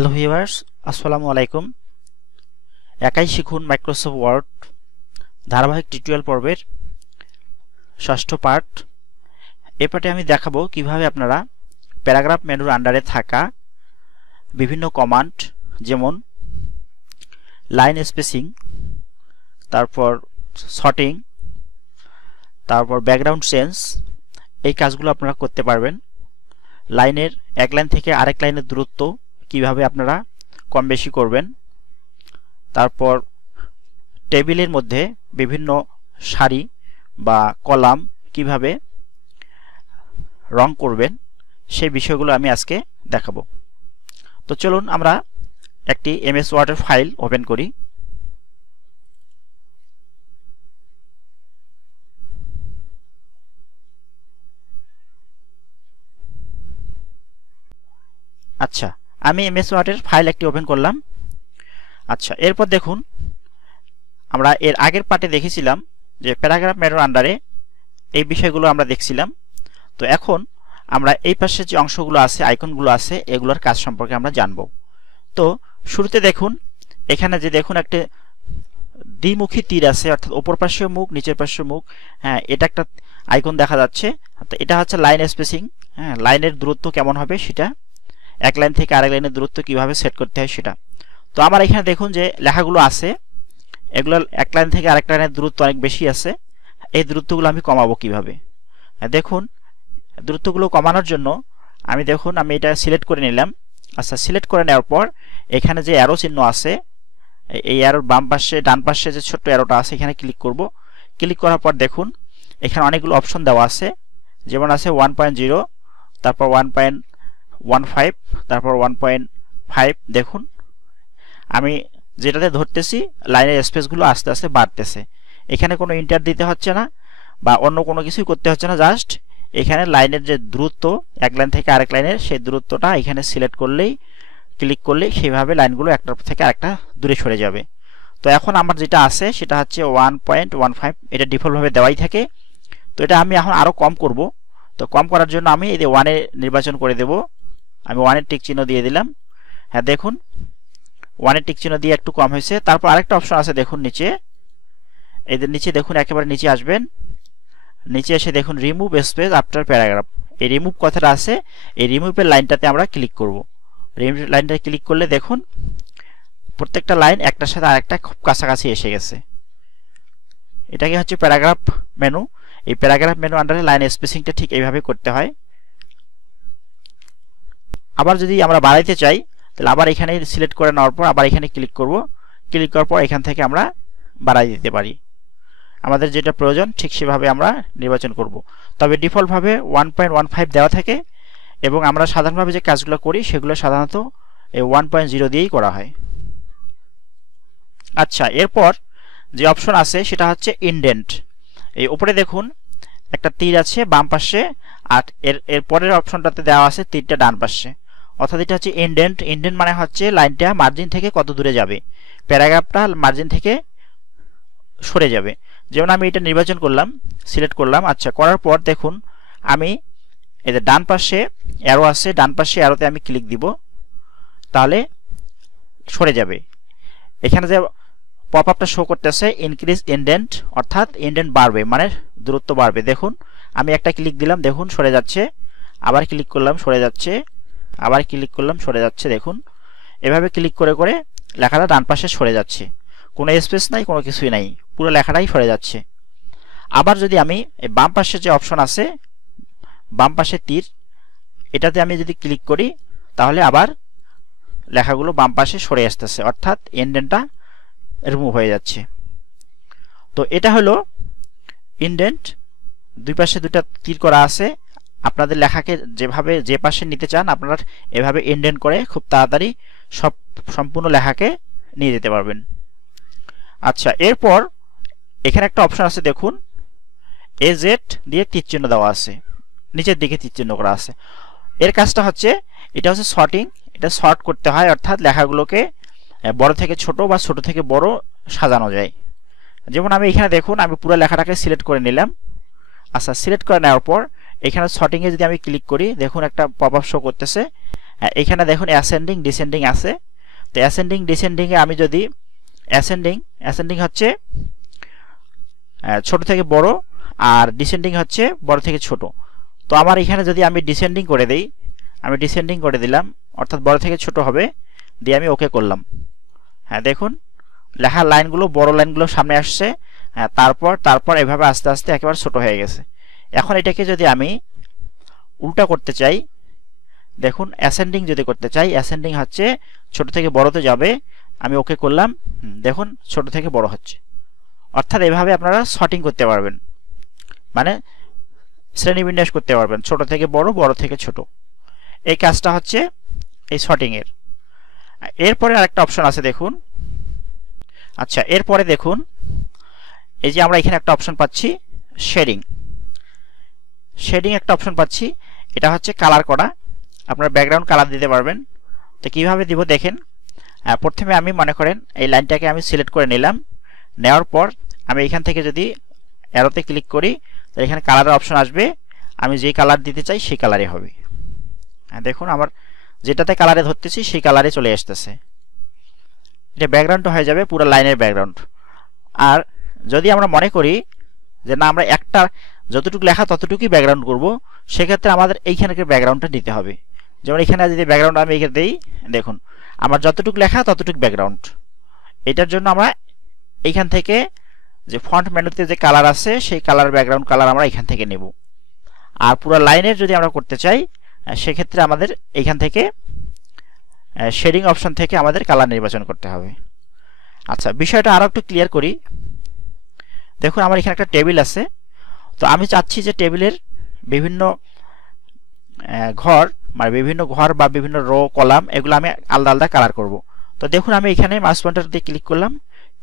Hello viewers, আসসালামু আলাইকুম। একাই শিখুন মাইক্রোসফট ওয়ার্ড ধারাবাহিক টিউটোরিয়াল পর্বের ষষ্ঠ পার্ট। এই পার্টে আমি দেখাবো কিভাবে আপনারা প্যারাগ্রাফ মেনুর আন্ডারে থাকা বিভিন্ন কমান্ড, যেমন লাইন স্পেসিং, তারপর সর্টিং, তারপর ব্যাকগ্রাউন্ড চেঞ্জ, এই কাজগুলো আপনারা করতে পারবেন। লাইনের এক লাইন থেকে আরেক লাইনের দূরত্ব কিভাবে আপনারা কম বেশি করবেন, তারপর টেবিলের মধ্যে বিভিন্ন সারি বা কলাম কিভাবে রং করবেন, সেই বিষয়গুলো আমি আজকে দেখাবো। তো চলুন আমরা একটি এমএস ওয়ার্ডের ফাইল ওপেন করি। আচ্ছা, আমি এমএস ওয়ার্ডের ফাইল একটি ওপেন করলাম। আচ্ছা, এরপর দেখুন, আমরা এর আগের পার্টে দেখেছিলাম যে প্যারাগ্রাফ মেনুর আন্ডারে এই বিষয়গুলো আমরা দেখছিলাম। তো এখন আমরা এই পাশে যে অংশগুলো আছে, আইকনগুলো আছে, এগুলোর কাজ সম্পর্কে আমরা জানব। তো শুরুতে দেখুন, এখানে যে দেখুন একটা দ্বিমুখী তীর আছে, অর্থাৎ ওপর পাশেও মুখ, নিচের পাশেও মুখ। হ্যাঁ, এটা একটা আইকন দেখা যাচ্ছে। এটা হচ্ছে লাইন স্পেসিং। হ্যাঁ, লাইনের দূরত্ব কেমন হবে সেটা, এক লাইন থেকে আরেক লাইনের দূরত্ব কিভাবে সেট করতে হয় সেটা। তো আমার এখানে দেখুন যে লেখাগুলো আছে, এগুলো এক লাইন থেকে আরেক লাইনের দূরত্ব অনেক বেশি আছে। এই দূরত্বগুলো আমি কমাবো কিভাবে? দেখুন, দূরত্বগুলো কমানোর জন্য আমি এটা সিলেক্ট করে নিলাম। আচ্ছা, সিলেক্ট করে নেওয়ার পর এখানে যে অ্যারো চিহ্ন আছে, এই অ্যারোর বাম পাশে ডান পাশে যে ছোট্ট অ্যারোটা আছে, এখানে ক্লিক করব। ক্লিক করার পর দেখুন এখানে অনেকগুলো অপশন দেওয়া আছে, যেমন আছে 1.0, তারপর 1.15, তারপর 1.5। দেখুন আমি যেটাতে ধরতেছি লাইনের স্পেসগুলো আস্তে আস্তে বাড়তেছে। এখানে কোনো ইন্টার দিতে হচ্ছে না বা অন্য কোনো কিছুই করতে হচ্ছে না, জাস্ট এখানে লাইনের যে দূরত্ব এক লাইন থেকে আরেক লাইনের, সেই দূরত্বটা এখানে সিলেক্ট করলেই, ক্লিক করলেই সেইভাবে লাইনগুলো একটা থেকে আরেকটা দূরে সরে যাবে। তো এখন আমার যেটা আছে সেটা হচ্ছে 1.15, এটা ডিফল্টভাবে দেওয়াই থাকে। তো এটা আমি এখন আরও কম করব। তো কম করার জন্য আমি এই যে 1-এ নির্বাচন করে দেব। আমি 1-এর টিক চিহ্ন দিয়ে দিলাম। হ্যাঁ, দেখুন 1-এর টিক চিহ্ন দিয়ে একটু কম হয়েছে। তারপর আরেকটা অপশন আছে, দেখুন নিচে, এই যে নিচে দেখুন, একেবারে নিচে আসবেন। নিচে এসে দেখুন রিমুভ স্পেস আফটার প্যারাগ্রাফ, এই রিমুভ কথাটা আছে, এই রিমুভের লাইনটাতে আমরা ক্লিক করব। রিমুভ লাইনটা ক্লিক করলে দেখুন প্রত্যেকটা লাইন একটার সাথে আরেকটা খুব কাছাকাছি এসে গেছে। এটাকে হচ্ছে প্যারাগ্রাফ মেনু। এই প্যারাগ্রাফ মেনু আন্ডারে লাইন স্পেসিংটা ঠিক এইভাবে করতে হয়। আবার যদি আমরা বাড়াইতে চাই, তাহলে আবার এখানে সিলেক্ট করে নেওয়ার পর আবার এখানে ক্লিক করব। ক্লিক করার পর এখান থেকে আমরা বাড়াই দিতে পারি, আমাদের যেটা প্রয়োজন ঠিক সেভাবে আমরা নির্বাচন করব। তবে ডিফল্টভাবে 1.15 দেওয়া থাকে এবং আমরা সাধারণভাবে যে কাজগুলো করি সেগুলো সাধারণত এই 1.0 দিয়েই করা হয়। আচ্ছা, এরপর যে অপশন আছে সেটা হচ্ছে ইন্ডেন্ট। এই উপরে দেখুন একটা তীর আছে বাম পাশে, আর এর পরের অপশনটাতে দেওয়া আছে তীরটা ডান পাশে, অর্থাৎ এটা হচ্ছে ইন্ডেন্ট। ইন্ডেন্ট মানে হচ্ছে লাইনটা মার্জিন থেকে কত দূরে যাবে, প্যারাগ্রাফটা মার্জিন থেকে সরে যাবে। যেমন আমি এটা নির্বাচন করলাম, সিলেক্ট করলাম। আচ্ছা, করার পর দেখুন আমি এই যে ডান পাশে অ্যারো আছে, ডান পাশে অ্যারোতে আমি ক্লিক দিব, তাহলে সরে যাবে। এখানে যে পপ আপটা শো করতেছে ইনক্রিজ ইন্ডেন্ট, অর্থাৎ ইন্ডেন্ট বাড়বে, মানে দূরত্ব বাড়বে। দেখুন আমি একটা ক্লিক দিলাম, দেখুন সরে যাচ্ছে, আবার ক্লিক করলাম সরে যাচ্ছে, আবার ক্লিক করলাম সরে যাচ্ছে। দেখুন এভাবে ক্লিক করে করে লেখাটা ডান পাশে সরে যাচ্ছে, কোনো স্পেস নাই, কোনো কিছুই নাই, পুরো লেখাটাই সরে যাচ্ছে। আবার যদি আমি এই বাম পাশে যে অপশন আছে, বাম পাশে তীর, এটাতে আমি যদি ক্লিক করি, তাহলে আবার লেখাগুলো বাম পাশে সরে আসতেছে, অর্থাৎ ইন্ডেন্টটা রিমুভ হয়ে যাচ্ছে। তো এটা হলো ইন্ডেন্ট। দুই পাশে দুটা তীর করা আছে। আপনাদের লেখাকে যেভাবে যে পাশে নিতে চান আপনারা এভাবে ইন্ডেন্ট করে খুব তাড়াতাড়ি সম্পূর্ণ লেখাকে নিয়ে যেতে পারবেন। আচ্ছা, এরপর এখানে একটা অপশন আছে, দেখুন এজেড দিয়ে তীর চিহ্ন দেওয়া আছে, নিচের দিকে তীর চিহ্ন করা আছে। এর কাজটা হচ্ছে, এটা হচ্ছে সর্টিং, এটা সর্ট করতে হয়, অর্থাৎ লেখাগুলোকে বড় থেকে ছোট বা ছোট থেকে বড় সাজানো যায়। যেমন আমি এখানে দেখুন আমি পুরো লেখাটাকে সিলেক্ট করে নিলাম। আচ্ছা, সিলেক্ট করে নেওয়ার পর এখানে সর্টিংয়ে যদি আমি ক্লিক করি, দেখুন একটা পপ আপ শো করতেছে। এখানে দেখুন অ্যাসেন্ডিং ডিসেন্ডিং আছে। তো অ্যাসেন্ডিং ডিসেন্ডিং এ আমি যদি অ্যাসেন্ডিং হচ্ছে ছোট থেকে বড়, আর ডিসেন্ডিং হচ্ছে বড় থেকে ছোট। তো আমার এখানে যদি আমি ডিসেন্ডিং করে দেই, আমি ডিসেন্ডিং করে দিলাম, অর্থাৎ বড় থেকে ছোট হবে, দিয়ে আমি ওকে করলাম। হ্যাঁ দেখুন লেখার লাইনগুলো, বড় লাইনগুলো সামনে আসছে, তারপর এভাবে আস্তে আস্তে একেবারে ছোট হয়ে গেছে। এখন এটাকে যদি আমি উল্টা করতে চাই, দেখুন অ্যাসেন্ডিং যদি করতে চাই, অ্যাসেন্ডিং হচ্ছে ছোট থেকে বড়তে যাবে, আমি ওকে করলাম, দেখুন ছোট থেকে বড় হচ্ছে। অর্থাৎ এভাবে আপনারা সর্টিং করতে পারবেন, মানে শ্রেণীবিন্যাস করতে পারবেন, ছোট থেকে বড়, বড় থেকে ছোট। এই কাজটা হচ্ছে এই সর্টিং এর। এরপরে আরেকটা অপশন আছে দেখুন। আচ্ছা এরপরে দেখুন এই যে আমরা এখানে একটা অপশন পাচ্ছি শেডিং। শেডিং একটা অপশন পাচ্ছি, এটা হচ্ছে কালার করা, আপনারা ব্যাকগ্রাউন্ড কালার দিতে পারবেন। তো কিভাবে দিব দেখেন। প্রথমে আমি মনে করেন এই লাইনটাকে আমি সিলেক্ট করে নিলাম, নেওয়ার পর আমি এখান থেকে যদি অ্যারোতে ক্লিক করি, তো এখানে কালারের অপশন আসবে, আমি যেই কালার দিতে চাই সেই কালারে হবে। দেখুন আমার যেটাতে কালারে ধরতেছি সেই কালারে চলে আসতেছে। এটা ব্যাকগ্রাউন্ডটা হয়ে যাবে পুরো লাইনের ব্যাকগ্রাউন্ড। আর যদি আমরা মনে করি যে না আমরা একটা যতটুকু লেখা ততটুকুই ব্যাকগ্রাউন্ড করব, সেক্ষেত্রে আমাদের এইখানকার ব্যাকগ্রাউন্ডটা দিতে হবে। যেমন এখানে যদি ব্যাকগ্রাউন্ড আমি এখানে দিই, দেখুন আমার যতটুকু লেখা ততটুকু ব্যাকগ্রাউন্ড। এটার জন্য আমরা এইখান থেকে যে ফন্ট মেনুতে যে কালার আছে সেই কালার, ব্যাকগ্রাউন্ড কালার আমরা এখান থেকে নেব। আর পুরো লাইনের যদি আমরা করতে চাই, সেক্ষেত্রে আমাদের এইখান থেকে শেডিং অপশন থেকে আমাদের কালার নির্বাচন করতে হবে। আচ্ছা বিষয়টা আরো একটু ক্লিয়ার করি। দেখুন আমার এখানে একটা টেবিল আছে, তো আমি চাচ্ছি যে টেবিলের বিভিন্ন ঘর, মানে বিভিন্ন ঘর বা বিভিন্ন রো কলাম, এগুলো আমি আলাদা আলাদা কালার করব। তো দেখুন আমি এখানে মাউস পয়েন্টার দিয়ে ক্লিক করলাম,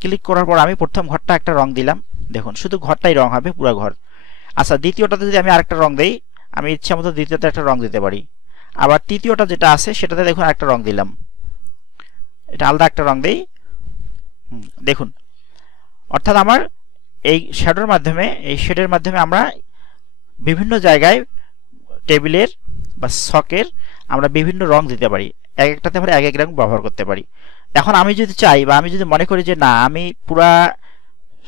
ক্লিক করার পর আমি প্রথম ঘরটা একটা রং দিলাম, দেখুন শুধু ঘরটাই রং হবে, পুরো ঘর। আচ্ছা দ্বিতীয়টাতে যদি আমি আরেকটা রং দেই, আমি ইচ্ছা মতো দ্বিতীয়তে একটা রং দিতে পারি। আবার তৃতীয়টা যেটা আছে সেটাতে দেখুন একটা রং দিলাম, এটা আলাদা একটা রং দেই, দেখুন। অর্থাৎ আমার এই শ্যাডোর মাধ্যমে, এই শেডের মাধ্যমে আমরা বিভিন্ন জায়গায় টেবিলের বা ছকের আমরা বিভিন্ন রং দিতে পারি, এক একটাতে আমরা এক এক রং ব্যবহার করতে পারি। এখন আমি যদি চাই বা আমি যদি মনে করি যে না আমি পুরা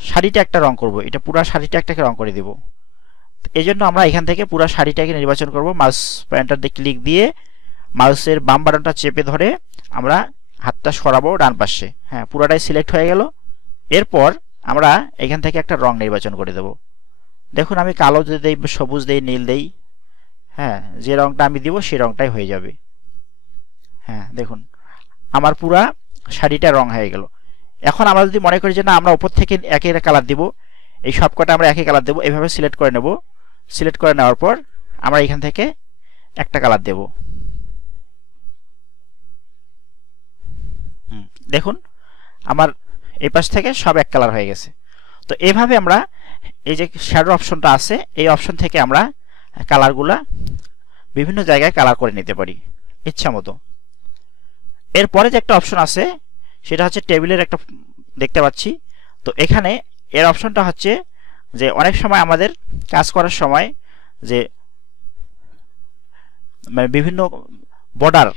শাড়িটা একটা রং করব, এটা পুরা শাড়িটা একটাকে রং করে দেব, এই জন্য আমরা এখান থেকে পুরা শাড়িটাকে নির্বাচন করব। মাউস পয়েন্টার দিয়ে ক্লিক দিয়ে মাউসের বাম বাটনটা চেপে ধরে আমরা হাতটা সরাবো ডান পাশে, হ্যাঁ পুরাটাই সিলেক্ট হয়ে গেল। এরপর আমরা এখান থেকে একটা রং নির্বাচন করে দেব। দেখুন আমি কালো যদি দেই, সবুজ দেই, নীল দেই, হ্যাঁ যে রংটা আমি দিব সেই রংটাই হয়ে যাবে। হ্যাঁ দেখুন আমার পুরা শাড়িটা রং হয়ে গেল। এখন আমরা যদি মনে করি যে না আমরা উপর থেকে একই কালার দিব, এই সবকটা আমরা একই কালার দেব, এইভাবে সিলেক্ট করে নেব। সিলেক্ট করে নেওয়ার পর আমরা এখান থেকে একটা কালার দেব। দেখুন আমার এই পাশ থেকে সব এক কালার হয়ে গেছে। তো এইভাবে আমরা এই যে শ্যাডো অপশনটা আছে, এই অপশন থেকে আমরা কালারগুলা বিভিন্ন জায়গায় কালার করে নিতে পারি ইচ্ছা মতো। এরপরে যে একটা অপশন আছে সেটা হচ্ছে টেবিলের একটা দেখতে পাচ্ছি। তো এখানে এর অপশনটা হচ্ছে যে অনেক সময় আমাদের কাজ করার সময় যে মানে বিভিন্ন বর্ডার,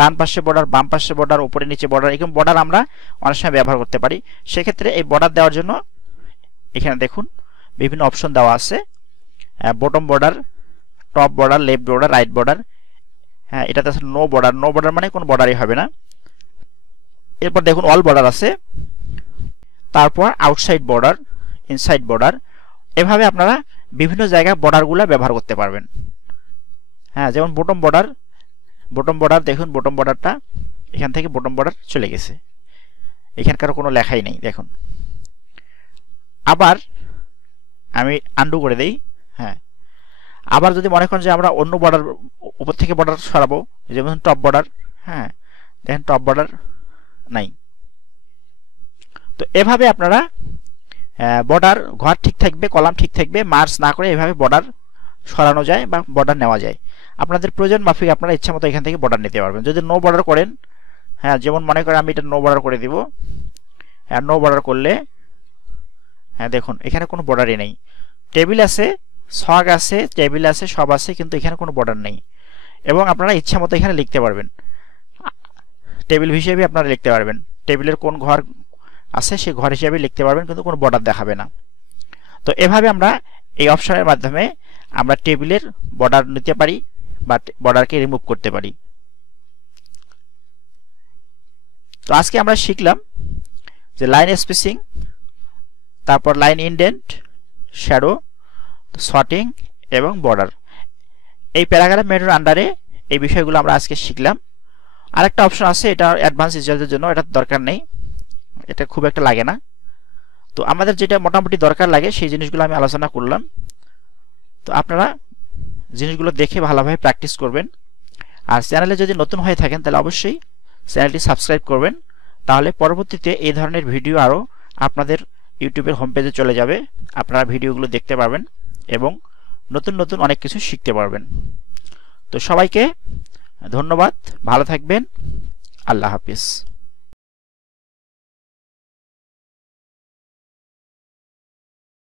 ডান পাশে বর্ডার, বাম পাশে বর্ডার, উপরে নিচে বর্ডার, এরকম বর্ডার আমরা অনেক সময় ব্যবহার করতে পারি। সেক্ষেত্রে এই বর্ডার দেওয়ার জন্য এখানে দেখুন বিভিন্ন অপশন দেওয়া আছে, bottom border, top border, left border, right border. হ্যাঁ এটাতে আছে নো বর্ডার, নো বর্ডার মানে কোনো বর্ডারই হবে না। এরপর দেখুন অল বর্ডার আছে, তারপর আউটসাইড বর্ডার, ইনসাইড বর্ডার। এভাবে আপনারা বিভিন্ন জায়গায় বর্ডারগুলো ব্যবহার করতে পারবেন। হ্যাঁ যেমন বটম বর্ডার, বটম বর্ডার দেখুন বটম বর্ডারটা এখান থেকে বটম বর্ডার চলে গেছে, এখানকার কোনো লেখাই নেই দেখুন। আবার আমি আন্ডু করে দেই। হ্যাঁ আবার যদি মনে করেন যে আমরা অন্য বর্ডার, উপর থেকে বর্ডার সরাবো, যেমন টপ বর্ডার, হ্যাঁ দেখেন টপ বর্ডার নাই। তো এভাবে আপনারা বর্ডার, ঘর ঠিক থাকবে, কলাম ঠিক থাকবে, মার্চ না করে এভাবে বর্ডার সরানো যায় বা বর্ডার নেওয়া যায়। আপনাদের প্রয়োজন মাফিক আপনারা ইচ্ছা মতো এখান থেকে বর্ডার নিতে পারবেন। যদি নো বর্ডার করেন, হ্যাঁ যেমন মনে করেন আমি এটা নো বর্ডার করে দিব, হ্যাঁ নো বর্ডার করলে হ্যাঁ দেখুন এখানে কোনো বর্ডারই নেই। টেবিল আছে, ছক আছে, টেবিল আছে, সব আছে, কিন্তু এখানে কোনো বর্ডার নেই। এবং আপনারা ইচ্ছা মতো এখানে লিখতে পারবেন, টেবিল হিসেবে আপনারা লিখতে পারবেন, টেবিলের কোন ঘর আছে সেই ঘর হিসেবে লিখতে পারবেন, কিন্তু কোনো বর্ডার দেখাবে না। তো এভাবে আমরা এই অপশনের মাধ্যমে আমরা টেবিলের বর্ডার নিতে পারি বা বর্ডারকে রিমুভ করতে পারি। তো আজকে আমরা শিখলাম যে লাইন স্পেসিং, তারপর লাইন ইনডেন্ট, শ্যাডো, সর্টিং এবং বর্ডার। এই প্যারাগ্রাফ মেনুর আন্ডারে এই বিষয়গুলো আমরা আজকে শিখলাম। আরেকটা অপশন আছে, এটা অ্যাডভান্স ইউজারদের জন্য, এটা দরকার নেই, এটা খুব একটা লাগে না। তো আমাদের যেটা মোটামুটি দরকার লাগে সেই জিনিসগুলো আমি আলোচনা করলাম। তো আপনারা জিনিসগুলো দেখে ভালোভাবে প্র্যাকটিস করবেন। আর চ্যানেলে যদি নতুন হয়ে থাকেন তাহলে অবশ্যই চ্যানেলটি সাবস্ক্রাইব করবেন, তাহলে পরবর্তীতে এই ধরনের ভিডিও আরও আপনাদের ইউটিউবের হোম পেজে চলে যাবে, আপনারা ভিডিওগুলো দেখতে পারবেন এবং নতুন নতুন অনেক কিছু শিখতে পারবেন। তো সবাইকে ধন্যবাদ, ভালো থাকবেন, আল্লাহ হাফিজ।